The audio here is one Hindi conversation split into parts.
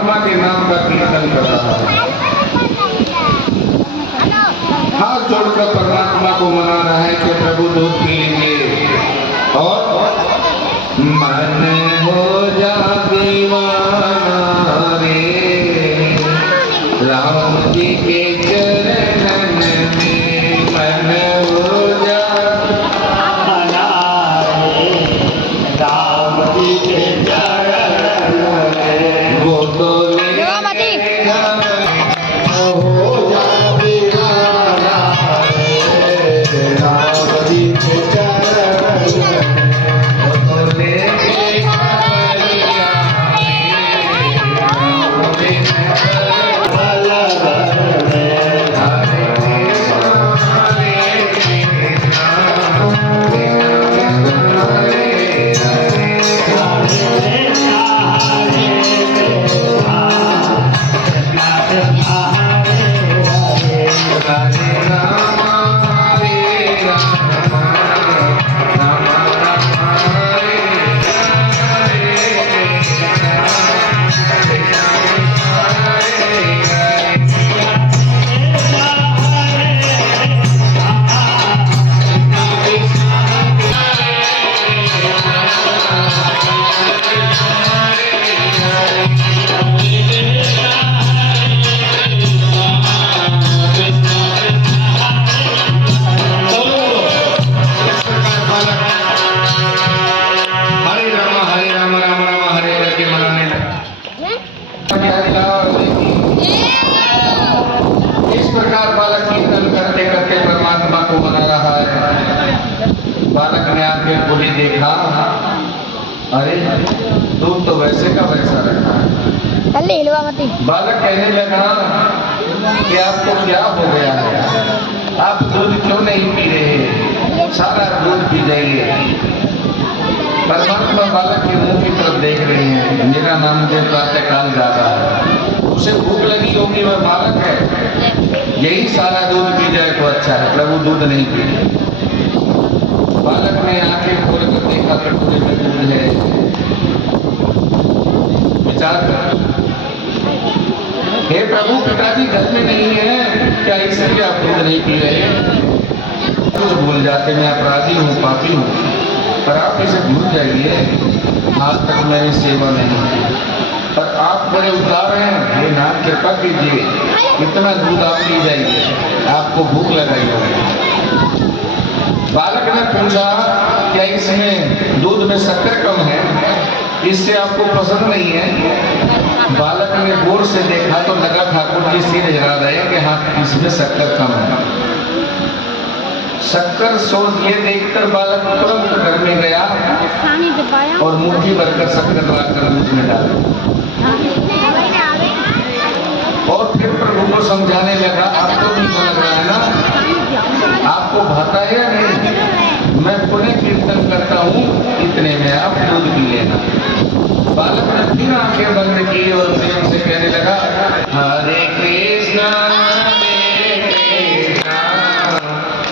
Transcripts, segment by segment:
परमात्मा के नाम का कीर्तन कर रहा है, हाथ जोड़कर परमात्मा को मना रहा है कि प्रभु दूध पी लीजिए और मन हो जा दीवाना रे राम जी के चरणन में मन हो जा राम जी के चरण में वो तो बालक ने आके बोली देखा, अरे दूध तो वैसे का वैसा रखा है। बालक कहने लगा कि आपको क्या हो गया है, आप दूध क्यों नहीं पी रहे, सारा दूध पी जाइए। परमात्मा बालक के मुंह की तरफ देख रहे हैं, मेरा नाम मुझे प्रातः काल जाता है, उसे भूख लगी होगी, वह बालक है, यही सारा दूध पी जाए तो अच्छा है, प्रभु दूध नहीं पी। बालक ने आंखें खोल कर देखा कटोरे में दूध है, विचार कर, हे प्रभु पिताजी घर में नहीं है क्या, इसलिए आप दूध नहीं पी रहे। तो भूल जाते मैं अपराधी हूँ, पापी हूँ, पर आप इसे भूल जाइए, आज तक मैंने सेवा नहीं की, पर आप बड़े उदार हैं, हे नाथ कृपा कीजिए, इतना दूध आप पी जाइए, आपको भूख लगाई होगी। बालक ने पूछा क्या इसमें दूध में शक्कर कम है, इससे आपको पसंद नहीं है। बालक ने गौर से देखा तो लगा ठाकुर जी सिर हिला रहे हैं कि हाँ इसमें शक्कर कम है। शक्कर सोच ये देखकर बालक तुरंत घर में गया और मुट्ठी भरकर शक्कर लाकर दूध में डाला और फिर प्रभु को समझाने लगा, आपको मीठा लग रहा है ना, आपको भाता है या नहीं, मैं पुनः कीर्तन करता हूँ, इतने में आप दूध पी लेना। बालक ने फिर आंखें बंद की और प्रेम से कहने लगा, हरे कृष्णा हरे कृष्णा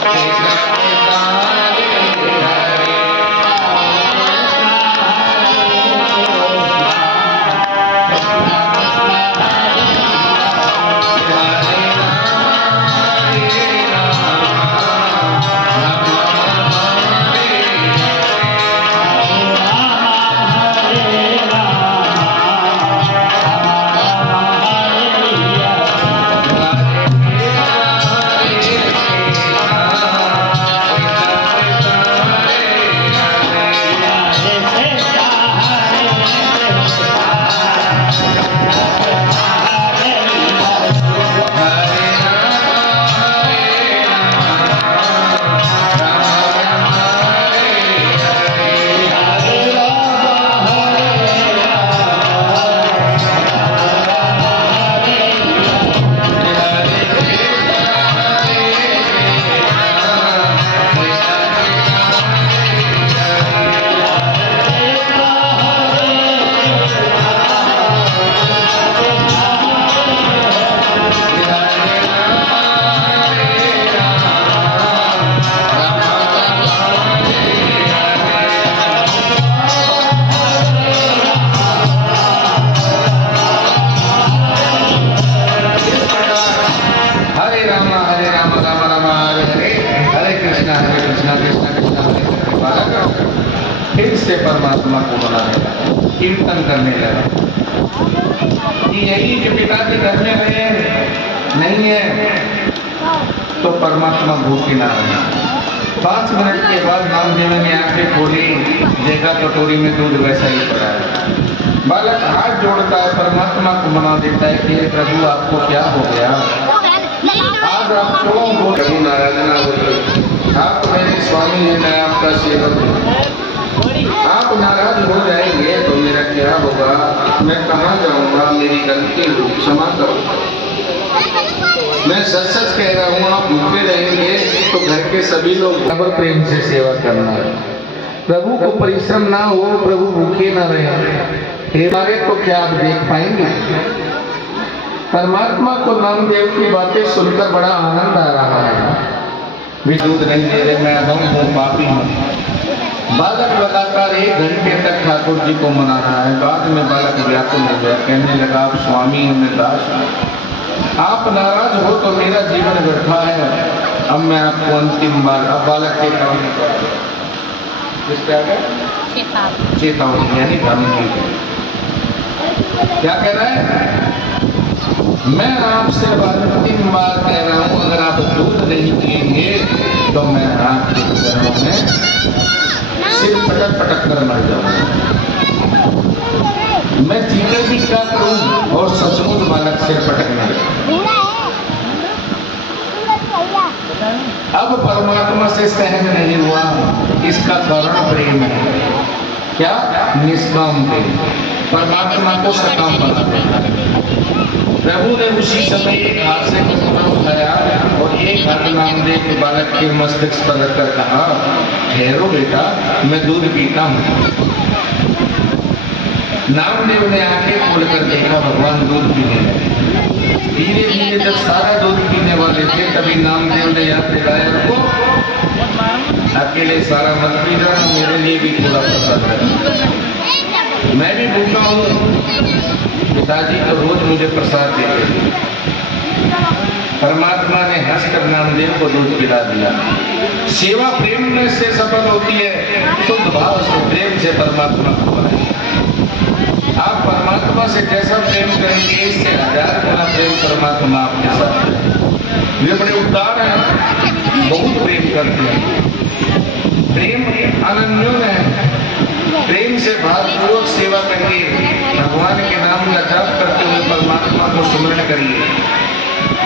कृष्णा कृष्णा हरे हरे परमात्मा को बनाने लगा, कीर्तन करने लगा कि यही कि पिताजी घर में है नहीं है तो परमात्मा भूखे ना रहे। 5 मिनट के बाद नामदेव ने आंखें खोली, देखा कटोरी में दूध वैसा ही पड़ा है। बालक हाथ जोड़ता है, परमात्मा को मना देता है कि हे प्रभु आपको क्या हो गया, आज आप क्यों हो प्रभु नाराज ना होइए, आप तो मेरे स्वामी हैं, मैं आपका सेवक हूँ, आप नाराज हो जाएंगे तो मेरा क्या होगा, मैं कहाँ जाऊँगा, मेरी गलती हुई, क्षमा करो। मैं सच सच कह रहा हूँ, आप भूखे रहेंगे तो घर के सभी लोग बराबर प्रेम से सेवा करना है। प्रभु को परिश्रम ना हो, प्रभु भूखे ना रहे, हमारे तो क्या आप देख पाएंगे। परमात्मा को नामदेव की बातें सुनकर बड़ा आनंद आ रहा है। भी दूध नहीं दे रहे, मैं अधम हूँ, पापी हूँ। बालक लगातार 1 घंटे तक ठाकुर जी को मना रहा है। बाद में बालक व्याकुल हो गया, कहने लगा आप स्वामी हैं, मैं दास हूँ, आप नाराज हो तो मेरा जीवन व्यर्थ है, अब मैं आपको अंतिम बार। अब बालक चेतावनी कर रहा है, किसके आगे चेतावनी यानी धमकी। क्या कह रहा है, मैं आपसे अंतिम बार कह रहा हूं, अगर आप दूध नहीं पिएंगे तो मैं आपके चरणों में सिर पटक पटक कर मर जाऊंगा। मैं जीकर भी क्या करूं, और सचमुच बालक सिर पटकने लगा। अब परमात्मा से सहन नहीं हुआ, इसका कारण प्रेम है। क्या? निष्काम प्रेम परमात्मा को सकाम बना देता है। प्रभु ने उसी समय एक हाथ से कटोरा उठाया और एक हाथ नामदेव के बालक के मस्तिष्क पर रखकर कहा, ठहरो बेटा, मैं दूध पीता हूँ। नामदेव ने आंखें खोलकर देखा, भगवान दूध पीने लगे। धीरे धीरे जब सारा दूध पीने वाले थे, तभी नामदेव ने याद दिलाया, रुको, अकेले सारा मत पी जाना, मेरे लिए भी थोड़ा प्रसाद है, मैं भी भूखा हूँ। पिताजी तो रोज मुझे प्रसाद देते थे। परमात्मा ने हंसकर नामदेव को दूध पिला दिया। सेवा प्रेम में से सफल होती है, शुद्ध भाव से प्रेम से परमात्मा को बनाइए। आप परमात्मा से जैसा प्रेम करेंगे, इससे 1000 गुना प्रेम परमात्मा आपके साथ है। वे बड़े उदार हैं, बहुत प्रेम करते हैं। प्रेम अनन्योन्य है। प्रेम से भावपूर्वक सेवा करिए, भगवान के नाम का जाप करते हुए परमात्मा को स्मरण करिए।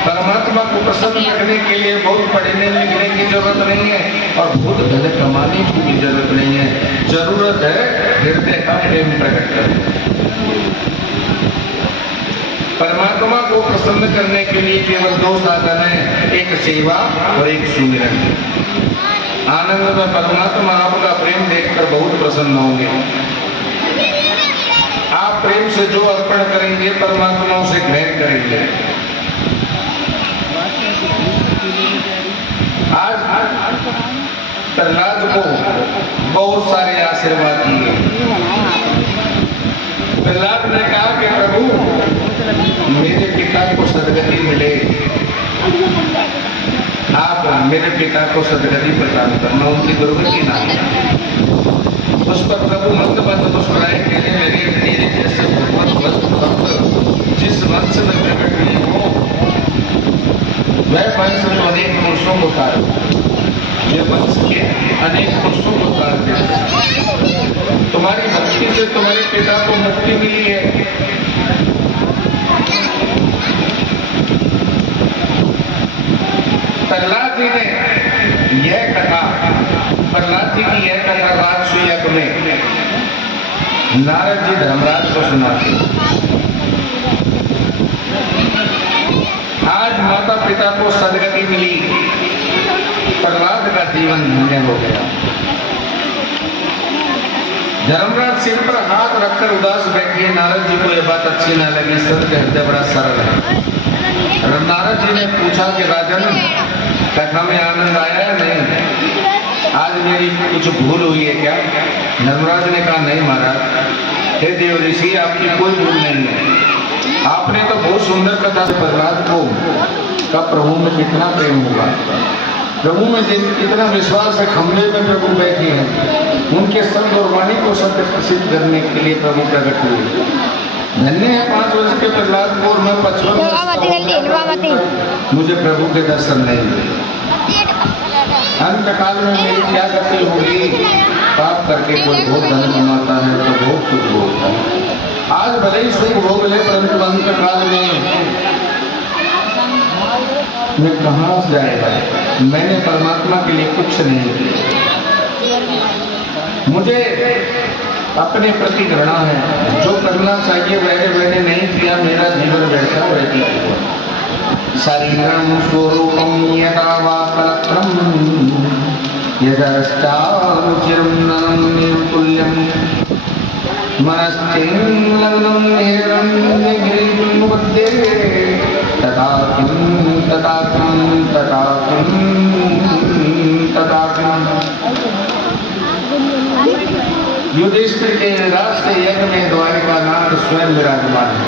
परमात्मा को प्रसन्न रखने के लिए बहुत पढ़ने लिखने की जरूरत नहीं है और बहुत धन कमाने की भी जरूरत नहीं है। जरूरत है हृदय का प्रेम प्रकट करने। परमात्मा को प्रसन्न करने के लिए केवल 2 साधन हैं, एक सेवा और एक सुमिरन। आनंद में परमात्मा आपका प्रेम देखकर बहुत प्रसन्न होंगे। आप प्रेम से जो अर्पण करेंगे, परमात्मा उसे ग्रहण करेंगे। आज प्रहलाद को बहुत सारे आशीर्वाद दिए। प्रहलाद ने कहा कि प्रभु मेरे पिता को सदगति मिले, आप मेरे पिता को सदगति प्रदान करना, उनकी दुर्गति ना हो। उस पर प्रभु मंद मंद मुस्कुराए, कहने लगे, तेरे जैसे भक्त जिस वंश में प्रकट हुए हो, वह वंश तो अनेक पुरुषों को तार, ये वंश के अनेक पुरुषों को तार दे। तुम्हारी भक्ति से तुम्हारे पिता को मुक्ति मिली है। प्रहलाद जी ने यह कथा, प्रहलाद जी की यह कथा राजसूयक में नारद जी धर्मराज को सुनाते। आज माता पिता को सदगति मिली, प्रहलाद का जीवन धन्य हो गया। धर्मराज सिर पर हाथ रखकर उदास बैठे। नारद जी को यह बात अच्छी न लगी, सबके हृदय बड़ा सरल है। नारद जी ने पूछा कि राजन, कथा में आनंद आया है नहीं? आज मेरी कुछ भूल हुई है क्या? धर्मराज ने कहा, नहीं महाराज, हे देव ऋषि, आपकी कोई भूल नहीं है। आपने तो बहुत सुंदर कथा से प्रहलाद को का प्रभु में कितना प्रेम होगा। प्रभु में जिन इतना विश्वास है, खंभे में प्रभु बैठे हैं, उनके शब्द और वाणी को सत्य प्रसिद्ध करने के लिए प्रभु प्रकट हुए। धन्य है 5 वर्ष के प्रहलाद को, और मैं 55 मुझे प्रभु के दर्शन नहीं हुए। अंत काल में मेरी क्या गति होगी? पाप करके कोई बहुत धन कमाता है तो बहुत सुख भोगता है। आज भले ही सुख भोग ले, परंतु अंत काल में कहाँ जाएगा? मैंने परमात्मा के लिए कुछ नहीं किया। मुझे अपने प्रति घृणा है। जो करना चाहिए मैंने नहीं किया, मेरा जीवन व्यर्थ व्यतीत। शरीरं स्वरूपं यदा वा कलत्रं यदश्चारुचिरं ननं तुल्यं मनश्चैर्लग्नं निरन्यगिरिं मध्ये तथा किं तथा किं तथा किं तथा किं। युधिष्ठिर के राष्ट्र यज्ञ में द्वारिका नाथ स्वयं विराजमान है,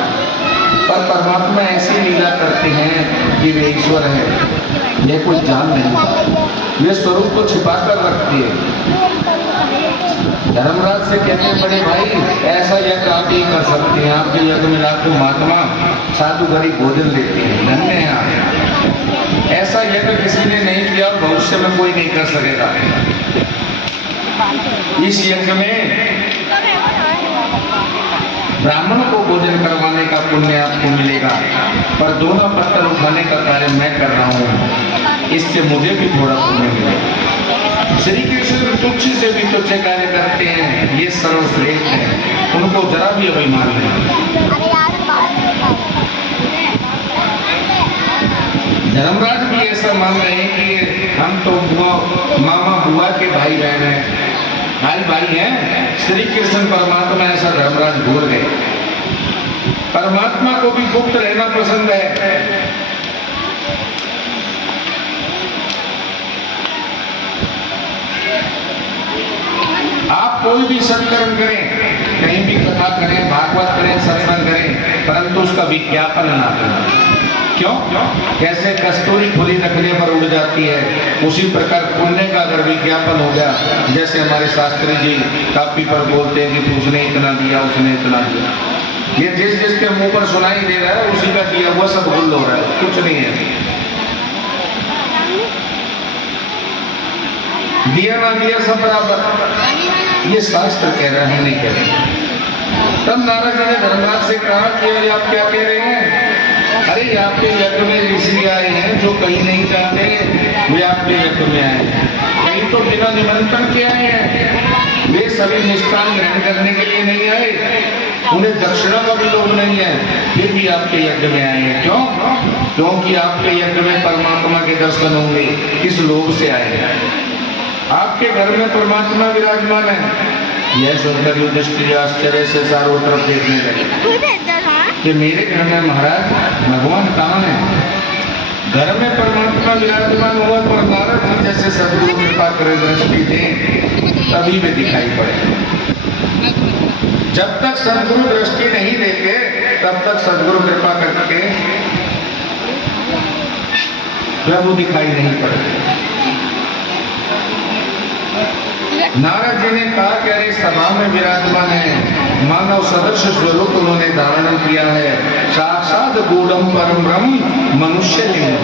पर परमात्मा ऐसी लीला करते हैं कि वे ईश्वर है, ये कुछ जान नहीं, वे स्वरूप को छिपा कर रखते हैं। धर्मराज से कहते हैं, बड़े भाई ऐसा यज्ञ आप ही कर सकते हैं, आपके यज्ञ में लाखों महात्मा साधु गरीब भोजन लेते हैं, धन्य है आप। ऐसा यज्ञ किसी ने नहीं किया, भविष्य में कोई नहीं कर सकेगा। इस यज्ञ में ब्राह्मण को भोजन करवाने का पुण्य आपको मिलेगा, पर दोनों पत्थर उठाने का कार्य मैं कर रहा हूँ, इससे मुझे भी थोड़ा पुण्य मिलेगा। श्री कृष्ण तुच्छ से भी तुच्छ कार्य करते हैं, ये सर्वश्रेष्ठ है, उनको जरा भी अभिमान नहीं। धर्मराज भी ऐसा मान रहे हैं कि हम तो मामा बुआ के भाई बहन हैं, भाई हैं। श्री कृष्ण परमात्मा ऐसा धर्मराज भूल गए। परमात्मा को भी गुप्त रहना पसंद है। आप कोई भी सत्कर्म करें, कहीं भी कथा करें, भागवत करें, सत्संग करें, परंतु उसका विज्ञापन ना करें। क्यों? कैसे कस्तूरी खुली रखने पर उड़ जाती है, उसी प्रकार पुण्य का अगर विज्ञापन हो गया, जैसे हमारे शास्त्री जी कापी पर बोलते हैं कि उसने इतना दिया, उसने इतना दिया, ये जिस जिसके मुंह पर सुनाई दे रहा है उसी का दिया हुआ सब गुल हो रहा है, कुछ नहीं है। दिया ना दिया सब बराबर, ये शास्त्र कह रहा है, हम नहीं कह रहे। तब नारद जी ने धर्मराज से कहा कि आप क्या कह रहे हैं? अरे आपके यज्ञ में ऋषि आए हैं जो कहीं नहीं जाते, वे आपके यज्ञ में आए हैं, कहीं तो बिना निमंत्रण के आए हैं, वे सभी मिष्ठान ग्रहण करने के लिए नहीं आए, उन्हें दक्षिणा का भी लोभ नहीं है, फिर भी आपके यज्ञ में आए हैं। क्यों? क्योंकि आपके यज्ञ में परमात्मा के दर्शन होंगे, इस लोभ से आए हैं। आपके घर में परमात्मा विराजमान है। यह सुनकर युधिष्ठिर आश्चर्य से चारों तरफ देखने लगे कि मेरे घर में महाराज भगवान कहाँ है? घर में परमात्मा विराजमान हुआ, पर नारद जी जैसे सदगुरु कृपा करे दृष्टि दें तभी वे दिखाई पड़े। जब तक सदगुरु दृष्टि नहीं देते तब तक सदगुरु कृपा करके प्रभु दिखाई नहीं पड़ते। नारद जी ने कहा कि अरे सभा में विराजमान है, मानव सदस्य स्वरूप उन्होंने धारण किया है, साक्षात गूढ़म परम ब्रह्म मनुष्य लिंग।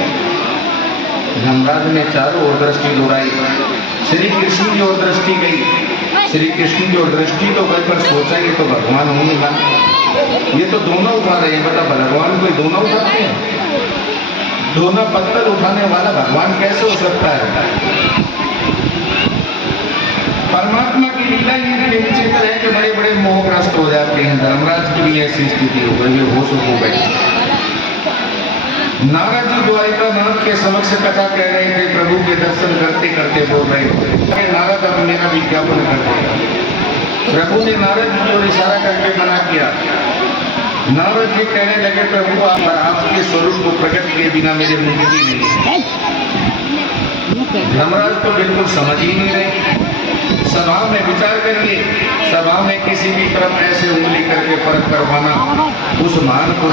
धर्मराज ने चारों ओर दृष्टि दौड़ाई, श्री कृष्ण की ओर दृष्टि गई, श्री कृष्ण की ओर दृष्टि तो गई, पर सोचा ये तो भगवान होंगे ना, ये तो दोनों उठा रहे हैं, बता भगवान कोई दोनों उठाते हैं? दोनों पत्थर उठाने वाला भगवान कैसे हो सकता है? परमात्मा की लीला ये विचित्र है कि बड़े बड़े मोहग्रस्त हो जाते हैं। धर्मराज की भी ऐसी स्थिति हो गई, होश हो गई। नारद जी द्वारिका नाथ के समक्ष कथा कह रहे थे, प्रभु के दर्शन करते करते बोल रहे थे, नारद अब मेरा विज्ञापन कर देगा। प्रभु ने नारद जी को इशारा करके मना किया। नारद जी कहने लगे, प्रभु आप आपके स्वरूप को प्रकट किए बिना मेरे मुंह की नहीं। धर्मराज तो बिल्कुल समझ ही नहीं रहे। सभा में विचार करिए, सभा में किसी भी तरफ ऐसे उंगली करके परख करवाना उस महान को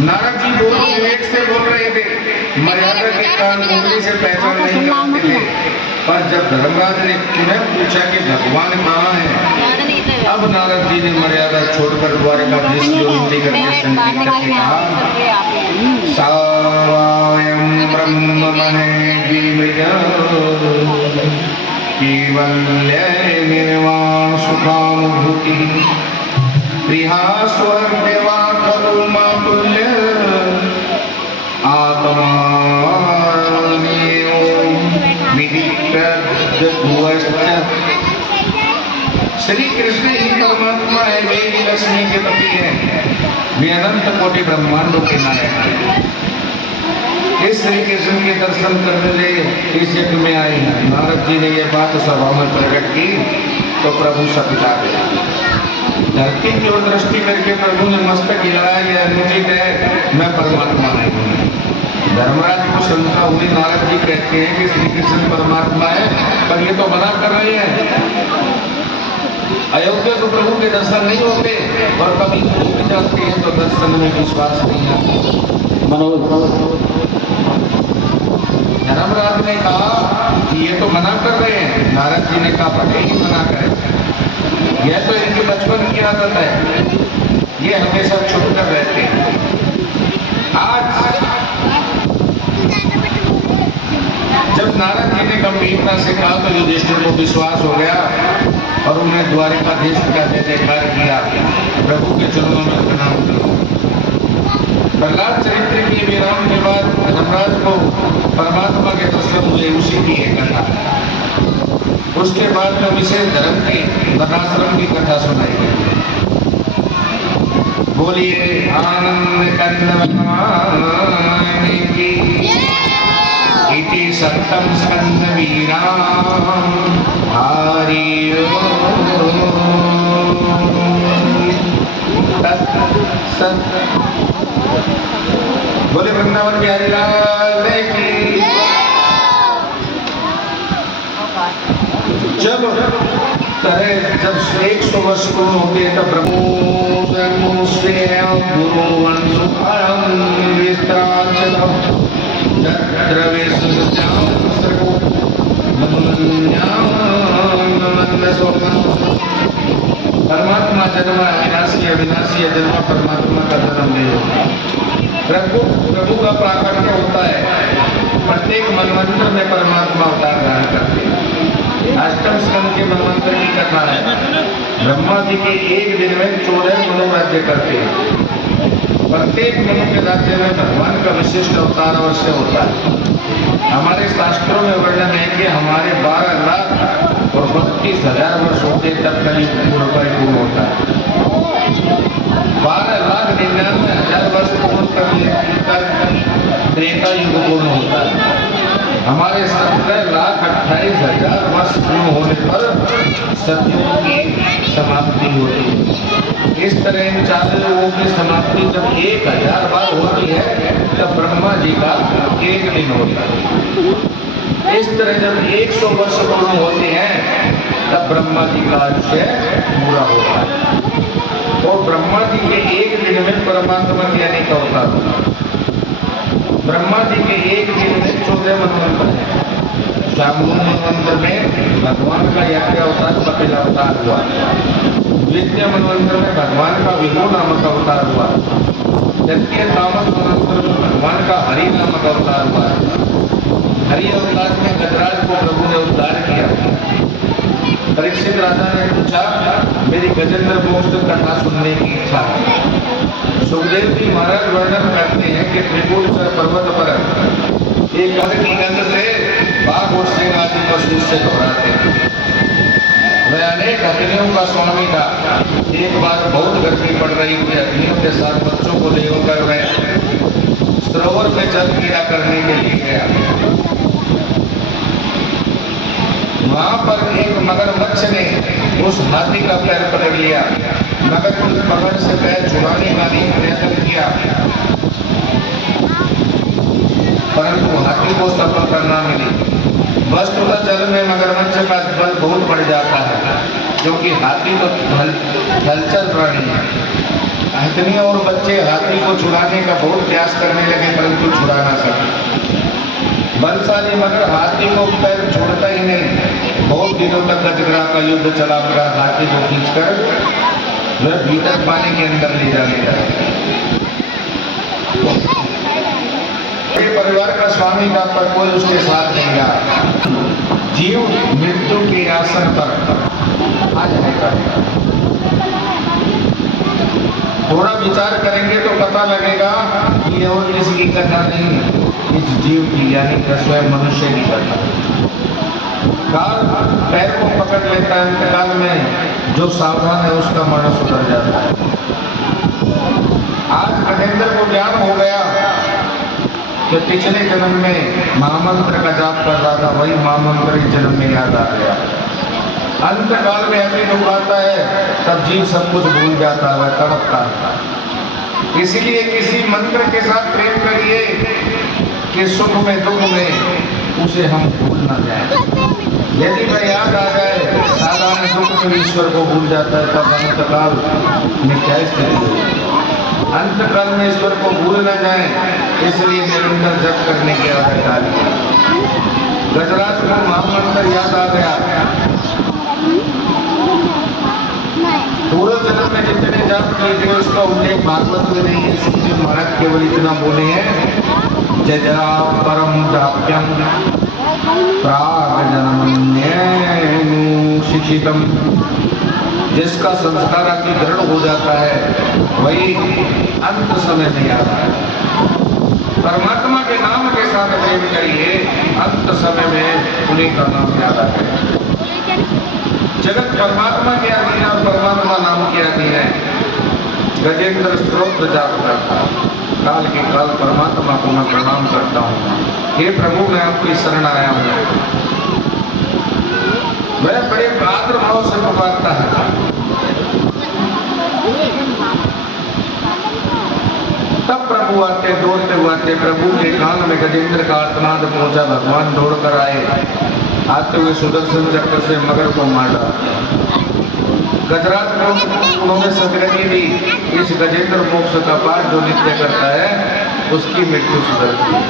नारद जी दोनों विवेक से बोल रहे थे, मर्यादा के कारण उंगली से पहचान नहीं करते थे। पर जब धर्मराज ने पुनः पूछा कि भगवान कहाँ है, अब नारद जी ने मर्यादा छोड़कर द्वारकाधीश की विनती करके संकेत करके कहा, सायं ब्रह्म महेन्द्रिया केवल्य निर्वाण सुखानुभूति प्रिया स्वर्गदेवा खलु मातुल्य आत्मा श्री कृष्ण ही परमात्मा है, वे ही लक्ष्मी के पति हैं, वे अनंत कोटि ब्रह्मांडों के नायक हैं। इस श्री कृष्ण के दर्शन करने लिए इस यज्ञ में आए हैं। नारद जी ने यह बात सभा में प्रकट की तो प्रभु सकुचा गया। धरती की ओर दृष्टि करके प्रभु ने मस्तक हिलाया, यह अनुचित है, मैं परमात्मा नहीं हूँ। धर्मराज को शंका हुई। नारद जी कहते हैं कि श्री कृष्ण परमात्मा है, पर ये तो मना कर रहे हैं। अयोध्या को प्रभु के दर्शन नहीं होते और कभी भी जाते हैं तो दर्शन में विश्वास नहीं आता। धर्मराज ने कहा कि ये तो मना कर रहे हैं। नारद जी ने कहा भले ही मना करें, यह तो इनके बचपन की आदत है, ये हमेशा छुप कर रहते हैं। आज जब नारद जी ने गंभीरता से कहा तो युधिष्ठिर को विश्वास हो गया और उन्हें द्वारकाधीश का जय जयकार किया, प्रभु के चरणों में प्रणाम किया। प्रहलाद चरित्र की विराम के बाद धर्मराज को परमात्मा के दर्शन हुए, उसी की एक कथा। उसके बाद में विशेष धर्म की वर्णाश्रम की कथा सुनाई गई। बोलिए आनंद कंद भगवान की इति सप्तम स्कंद वीरा हरि ओम। बोले वृंदावन बिहारी लाल की। जब 100 वर्ष पूर्ण होते हैं तब प्रभु परमात्मा जन्म अविनाशी, अविनाशी जन्म परमात्मा का जन्म ले। प्रभु का प्राकट्य होता है, प्रत्येक मनवंतर में परमात्मा अवतार धारण करते हैं। अष्टम स्कंद के मनवंतर की कथा है। ब्रह्मा जी के एक दिन में 14 मनु राज्य करते हैं। प्रत्येक मनु के राज्य में भगवान का विशिष्ट अवतार अवश्य होता है। हमारे शास्त्रों में वर्णन है कि हमारे 12 लाख और 32,000 वर्ष होते तब कलयुग पूर्ण होता है। 12,99,000 वर्ष पूर्ण कर त्रेता युग पूर्ण होता है। हमारे 17,28,000 वर्ष पूर्ण होने पर सतयुग की समाप्ति होती है। इस तरह इन 4 युगों की समाप्ति जब 1000 बार होती है तब ब्रह्मा जी का एक दिन होता है। इस तरह जब 100 वर्ष पूर्ण होते हैं तब ब्रह्मा जी का आयुष्य पूरा होता है। और ब्रह्मा जी के एक दिन में परमात्मा ज्ञानी का अवतार होता है। ब्रह्मा जी के एक दिन में 14 मनवंतर है। शाम्भू मनवंतर में भगवान का यज्ञ अवतार कपिल अवतार हुआ। द्वितीय मनवंतर में भगवान का विभु नामक अवतार हुआ। तृतीय तामस मनवंतर में भगवान का हरि नामक अवतार हुआ। हरि अवतार में गजराज को प्रभु ने उद्धार किया। परीक्षित राजा ने पूछा, मेरी गजेंद्र मोक्ष कथा सुनने की इच्छा है। सुखदेव जी महाराज वर्णन करते हैं कि त्रिपुर पर्वत पर एक घर की गंध से बाघ और सिंह आदि पशु से घबराते हैं। वह अनेक हथनियों का स्वामी था। एक बार बहुत गर्मी पड़ रही थी। हथनियों के साथ बच्चों को ले होकर वह सरोवर में जल क्रीड़ा करने के लिए गया। वहां पर एक मगरमच्छ ने उस हाथी का पैर पकड़ लिया। मगर उस पकड़ से पैर छुड़ाने का प्रयत्न किया, परंतु हाथी को सफलता न मिली। वस्तुतः जल में मगरमच्छ का बल बहुत बढ़ जाता है, क्योंकि हाथी तो हलचल प्राणी है। इतनी और बच्चे हाथी को छुड़ाने का बहुत प्रयास करने लगे परंतु छुड़ा ना सके। बलशाली मगर हाथी को पैर छोड़ता ही नहीं। बहुत दिनों तक गजगरा का युद्ध चला मगर हाथी को खींचकर वह भीतर पानी के अंदर ले जाने लगा। परिवार का स्वामी था पर कोई उसके साथ नहीं रहा। जीव मृत्यु के आसन पर आ जाएगा। थोड़ा विचार करेंगे तो पता लगेगा कि और किसी की कथा नहीं, इस जीव की यानी कि स्वयं मनुष्य की कथा। काल पैर को पकड़ लेता है, अंतकाल में जो सावधान है उसका मरण सुधर जाता है। आज गजेंद्र को ज्ञान हो गया कि पिछले जन्म में महामंत्र का जाप कर रहा था, वही महामंत्र इस जन्म में याद आ गया। अंतकाल में अभी दुख आता है तब जीव सब कुछ भूल जाता है, तड़पता है। इसीलिए किसी मंत्र के साथ प्रेम करिए कि सुख में दुख में उसे हम भूल ना जाए। यदि वह याद आ जाए साधारण दुख में ईश्वर को भूल जाता है तब अंतकाल में क्या स्थिति होगी। अंतकाल में ईश्वर को भूल न जाए इसलिए निरंतर जप करने की आदत डाली। गजराज को महामंत्र याद आ गया। पूर्व जन्म में जितने जाप किए थे उसका उल्लेख भागवत में नहीं है। सुखदेव महाराज केवल इतना बोले हैं, जजरा परम जाप्यम प्राग जन्मन्येनु शिक्षितम। जिसका संस्कार अति दृढ़ हो जाता है वही अंत समय में आता है। परमात्मा के नाम के साथ प्रेम करिए, अंत समय में उन्हीं का नाम याद आता है। जगत परमात्मा के अधीन और परमात्मा नाम के अधीन है। गजेंद्र स्तोत्र जाप करता हूँ, काल के काल परमात्मा को मैं प्रणाम करता हूँ। हे प्रभु मैं आपकी शरण आया हूँ। वह बड़े आदर भाव से पुकारता है। तब प्रभु आते दौड़ते हुए प्रभु के कान में गजेंद्र का आर्तनाद पहुंचा। भगवान दौड़कर आए, आते हुए सुदर्शन चक्र से मगर को मार डाला। गजराज को उन्होंने सदगति दी। इस गजेंद्र मोक्ष का पाठ जो नित्य करता है उसकी मृत्यु सुधरती है।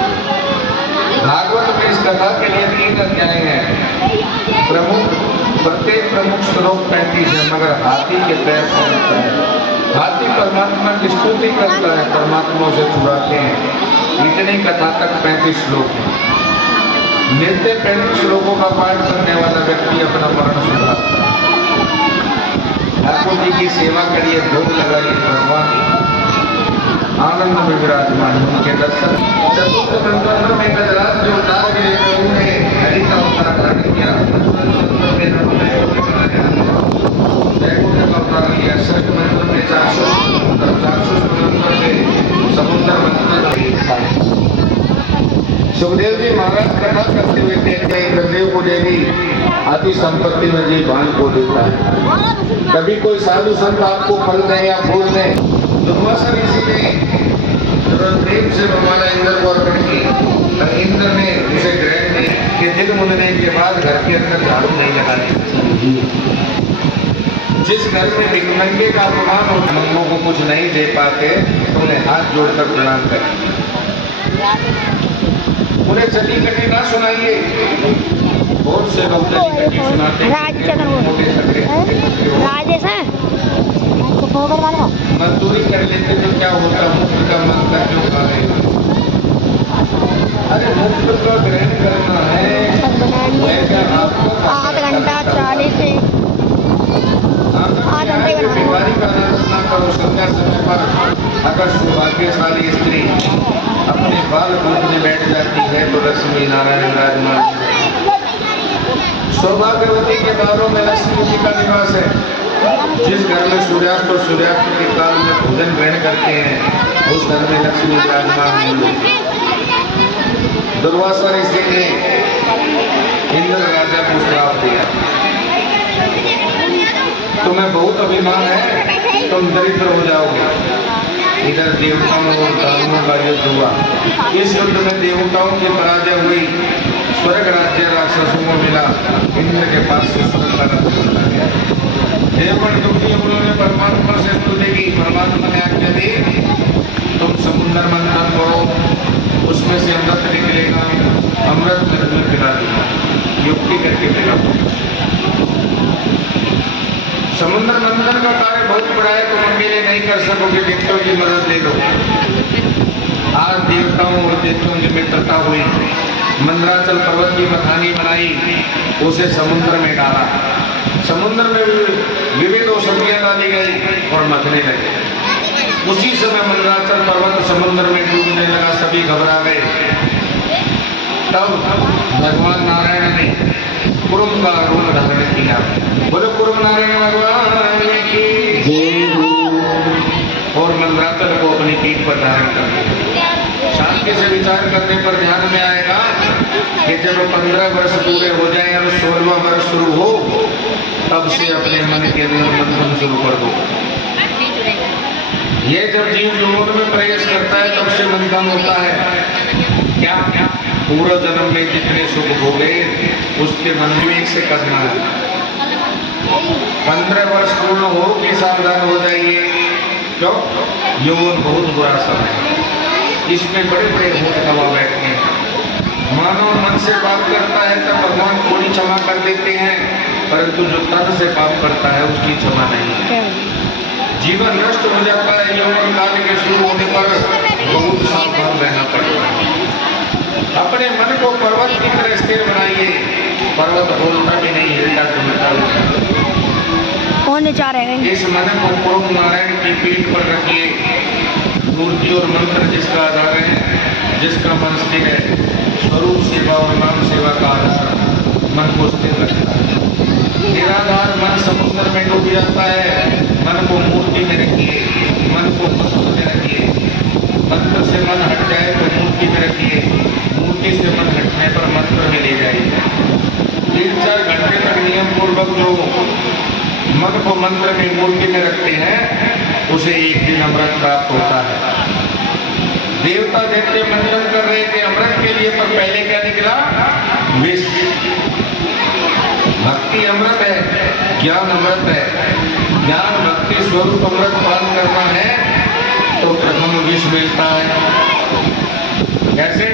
भागवत में इस कथा के लिए 3 अध्याय हैं। प्रत्येक प्रमुख श्लोक 35 है मगर हाथी के पैर पहुंचता है। हाथी परमात्मा की स्तुति करता है, परमात्मा से छुड़ाते हैं। इतनी कथा तक 35 श्लोक है। नित्य 35 श्लोकों का पाठ करने वाला व्यक्ति अपना मरण सुधारता है। ठाकुर जी की सेवा करिए, भोग लगाइए, भगवान आनंद में विराजमान उनके दर्शन। चतुर्थ संतंत्र में गजराज जो उतार के उन्होंने हरि का अवतार धारण किया, संतंत्र में अवतार लिया। शरक मंत्र में 400 संतंत्र में समुद्र मंत्र। सुखदेव जी महाराज कथा करते हुए कहते हैं, इंद्रदेव को देवी अति संपत्ति में जी भान को देता है। कभी कोई साधु संत आपको फल दें या फूल दें, दुर्वासा ऋषि ने प्रेम से भगवान इंद्र को अर्पण की। इंद्र ने उसे ग्रहण की कि दिन मुनने के बाद घर के अंदर झाड़ू नहीं लगानी। जिस घर में भिखमंगे का अपमान हो, मंगों को कुछ नहीं दे पाते तो उन्हें हाथ जोड़कर प्रणाम करें। उन्हें चटी कटी ना सुनाइए। बहुत से लोग चटी कटी सुनाते मजदूरी कर लेते तो क्या होता, मुफ्त का मन कर क्यों खा रहे। अरे मुफ्त का ग्रहण करना है। 8 घंटा 40 से 8 घंटे बीमारी का नाश ना करो। संध्या समय पर अगर सौभाग्यशाली स्त्री अपने बाल पूजने बैठ जाती है तो लक्ष्मी नारायण विराजमान। सौभाग्यवती के बालों में लक्ष्मी जी का निवास है। जिस घर में सूर्यास्त और सूर्यास्त के काल में भोजन ग्रहण करते हैं उस घर में लक्ष्मी विराजमान है। दुर्वासा ऋषि ने इंद्र राजा को श्राप दिया, तुम्हें बहुत अभिमान है, तुम दरिद्र हो जाओगे। इधर देवताओं और दानवों का युद्ध हुआ। इस युद्ध में देवताओं की पराजय हुई, स्वर्ग राज्य राक्षसों को मिला, इंद्र के पास से स्वर्ग का राज्य चला गया। देवगण दुखी, उन्होंने परमात्मा से स्तुति की। परमात्मा ने आज्ञा दी, तुम समुद्र मंथन करो, उसमें से अमृत निकलेगा, अमृत में तुम्हें पिला दूंगा, युक्ति करके पिलाओ। समुद्र मंथन का कार्य बहुत बड़ा है, तुम अकेले नहीं कर सकोगे, देवताओं की मदद ले लो। आज देवताओं और देवताओं की मित्रता हुई, मंदराचल पर्वत की मखानी बनाई, उसे समुद्र में डाला, समुद्र में विविध औषधियां डाली गई और मथने लगे। उसी समय मंदराचल पर्वत समुद्र में डूबने लगा, सभी घबरा गए। तब भगवान नारायण ने कुरुम का रूप धारण किया। बोलो कुरुम नारायण भगवान की, और मंदराचल को अपनी पीठ पर धारण कर लिया। शांति से विचार करने पर ध्यान में आएगा कि जब 15 वर्ष पूरे हो जाए और 16वां वर्ष शुरू हो, तब से अपने मन के अंदर मंथन शुरू कर दो। ये जब जीव यौवन में प्रवेश करता है तब से मंथन होता है। क्या पूर्व जन्म में जितने सुख भोगे उसके मन में से करना है। 15 वर्ष पूर्ण हो के सावधान हो जाइए। क्यों? यौवन बहुत बुरा समय है, इसमें बड़े बड़े भूत दबा बैठते हैं। मानव मन से पाप करता है तब भगवान थोड़ी क्षमा कर देते हैं, परंतु जो तन से पाप करता है उसकी क्षमा नहीं है। जीवन नष्ट हो जाता है। यौवन काल के शुरू होने पर बहुत सावधान रहना पड़ेगा। अपने मन को पर्वत की तरह स्थिर बनाइए। पर्वत बोलता भी नहीं, हिलता डुलता होने जा रहे हैं। इस मन को कुरुम नारायण की पीठ पर रखिए। मूर्ति और मंत्र जिसका आधार है, जिसका मन स्थिर है, स्वरूप सेवा और नाम सेवा का आधार मन को स्थिर रखता है। निराधार मन समुद्र में डूब जाता है। मन को मूर्ति में रखिए, मन को मंत्र में रखिए। मंत्र से मन हट जाए तो मूर्ति में रखिए, मूर्ति से मन हटने पर मंत्र में ले जाइए। 3-4 घंटे तक नियम पूर्वक जो मन को मंत्र में मूर्ति में रखते हैं उसे एक दिन अमृत प्राप्त होता है। देवता देवते मंथन कर रहे थे अमृत के लिए, पर पहले क्या निकला? विष। भक्ति अमृत है, ज्ञान अमृत है। ज्ञान भक्ति स्वरूप अमृत पान करना है तो प्रथम विष मिलता है। कैसे?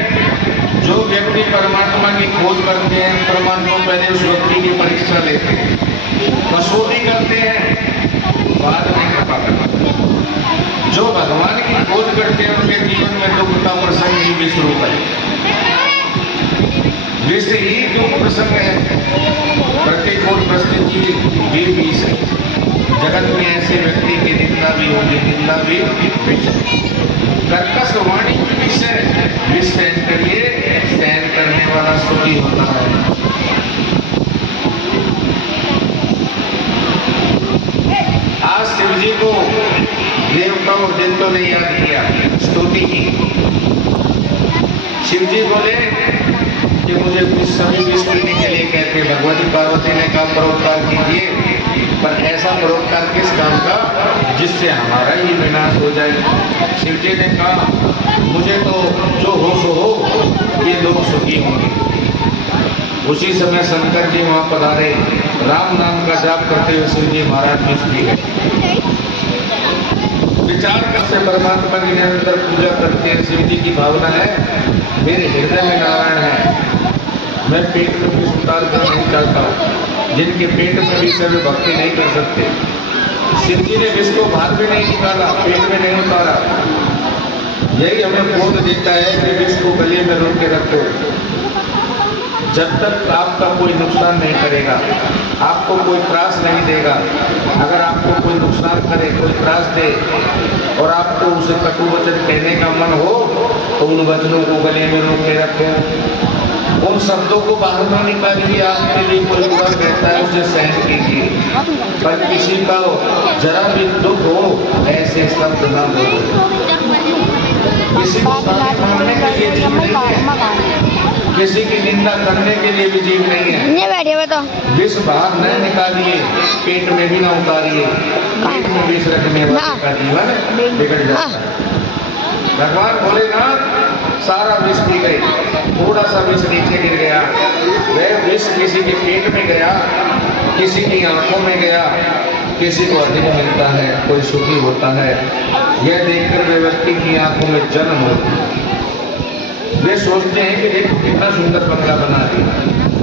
जो व्यक्ति परमात्मा की खोज करते हैं, परमात्मा पहले उस व्यक्ति की परीक्षा लेते हैं, कसौटी करते हैं, बाद में कृपा करते हैं। जो भगवान की खोज करते हैं उनके जीवन में दुख का प्रसंग ही विष रूप है। विष ही दुख प्रसंग है। प्रतिकूल परिस्थिति भी विष है। जगत में ऐसे व्यक्ति की निंदा भी होगी, निंदा भी विष है। कर्कश वाणी की विष है। विष सहन करिए, सहन करने वाला सुखी होता है। आज शिव जी को देवताओं और देवताओं ने याद किया, स्तुति की। शिव जी बोले कि मुझे कुछ सभी विष पीने के लिए कहते। भगवती पार्वती ने कहा परोपकार कीजिए, पर ऐसा परोपकार किस काम का जिससे हमारा ही विनाश हो जाए। शिव जी ने कहा मुझे तो जो हो सो हो, ये लोग सुखी होंगे। उसी समय शंकर जी वहां पधारे, राम नाम का जाप करते हुए शिव जी महाराज विष पी गए। विचार करते परमात्मा की निरंतर पूजा करते हैं। शिव जी की भावना है मेरे हृदय में नारायण है, मैं पेट में विष उतार कर नहीं चाहता। जिनके पेट में विष है वे भक्ति नहीं कर सकते। शिव जी ने विष को बाहर भी नहीं निकाला, पेट में नहीं उतारा। यही हमें बोध देता है कि विष को गले में रोक के रखो। जब तक आपका कोई नुकसान नहीं करेगा, आपको कोई त्रास नहीं देगा। अगर आपको कोई नुकसान करे, कोई त्रास दे और आपको उसे कटु वचन कहने का मन हो तो उन वचनों को गले में रोक के रखो। उन शब्दों को बाहर न निकालिए। आपके लिए कोई बुरा कहता है उसे सहन कीजिए, पर किसी का जरा भी दुख हो ऐसे शब्द न बोलो। किसी को मानने के लिए जीव नहीं है, किसी की निंदा करने के लिए भी जीव नहीं है। ये बैठे हुए तो विष बाहर न निकालिए, पेट में भी न उतारिए। पेट में विष रखने वाले का जीवन बिगड़ जाता है। भगवान भोलेनाथ सारा विष पी गए, थोड़ा सा विष नीचे गिर गया, वह विष किसी के पेट में गया, किसी की आंखों में गया, किसी को अधिक मिलता है, कोई सुखी होता है। यह देखकर वे व्यक्ति की आंखों में जलन होती है। वे सोचते हैं कि देखो कितना सुंदर बंगला बना दिया,